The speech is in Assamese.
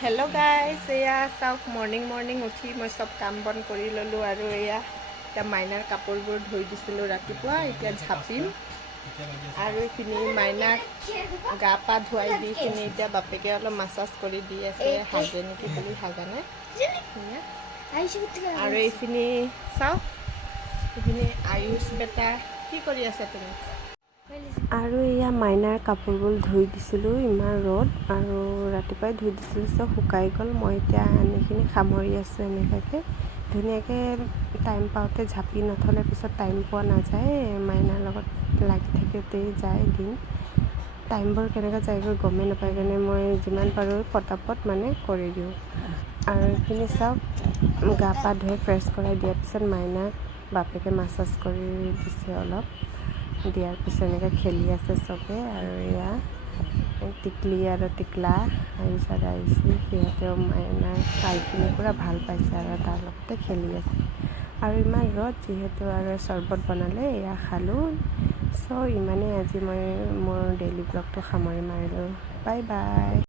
হেল্ল' গাইজ, এয়া চাওক মৰ্ণিং উঠি মই চব কাম বন কৰি ল'লোঁ আৰু এয়া এতিয়া মাইনাৰ কাপোৰবোৰ ধুই দিছিলোঁ ৰাতিপুৱা। এতিয়া ঝাপিম আৰু এইখিনি মাইনাক গা পা ধুৱাই দি কিনি এতিয়া বাপেকে অলপ মাছাজ কৰি দি আছে, হাগে নেকি বুলি হাগা নাই। আৰু এইখিনি চাওক, এইখিনি আয়ুষ বেটা কি কৰি আছে তুমি? আৰু এয়া মাইনাৰ কাপোৰবোৰ ধুই দিছিলোঁ, ইমান ৰ'দ আৰু ৰাতিপুৱাই ধুই দিছিলোঁ, চব শুকাই গ'ল। মই এতিয়া আনিখিনি সামৰি আছোঁ এনেকুৱাকৈ ধুনীয়াকৈ। টাইম পাওঁতে ঝাপি নথ'লে পিছত টাইম পোৱা নাযায়, মাইনাৰ লগত লাগি থাকোঁতেই যায় দিন। টাইমবোৰ কেনেকৈ যায়গৈ গমেই নাপায়, কাৰণে মই যিমান পাৰোঁ পটাপট মানে কৰি দিওঁ। আৰু এইখিনি চাওক, গা পা ধুই ফ্ৰেছ কৰাই দিয়াৰ পিছত মাইনাক বাপেকে মাছাজ কৰি দিছে অলপ। দিয়াৰ পিছত এনেকৈ খেলি আছে চবে। আৰু এয়া টিকলি আৰু টিকলা আহিছে, সিহঁতেও মাইনাৰ খাইখিনি পূৰা ভাল পাইছে আৰু তাৰ লগতে খেলি আছে। আৰু ইমান ৰ'দ যিহেতু আৰু চৰ্বত বনালে, এয়া খালোঁ। চ' ইমানেই আজি মই মোৰ ডেইলি ব্লগটো সামৰি মাৰিলোঁ। Bye bye.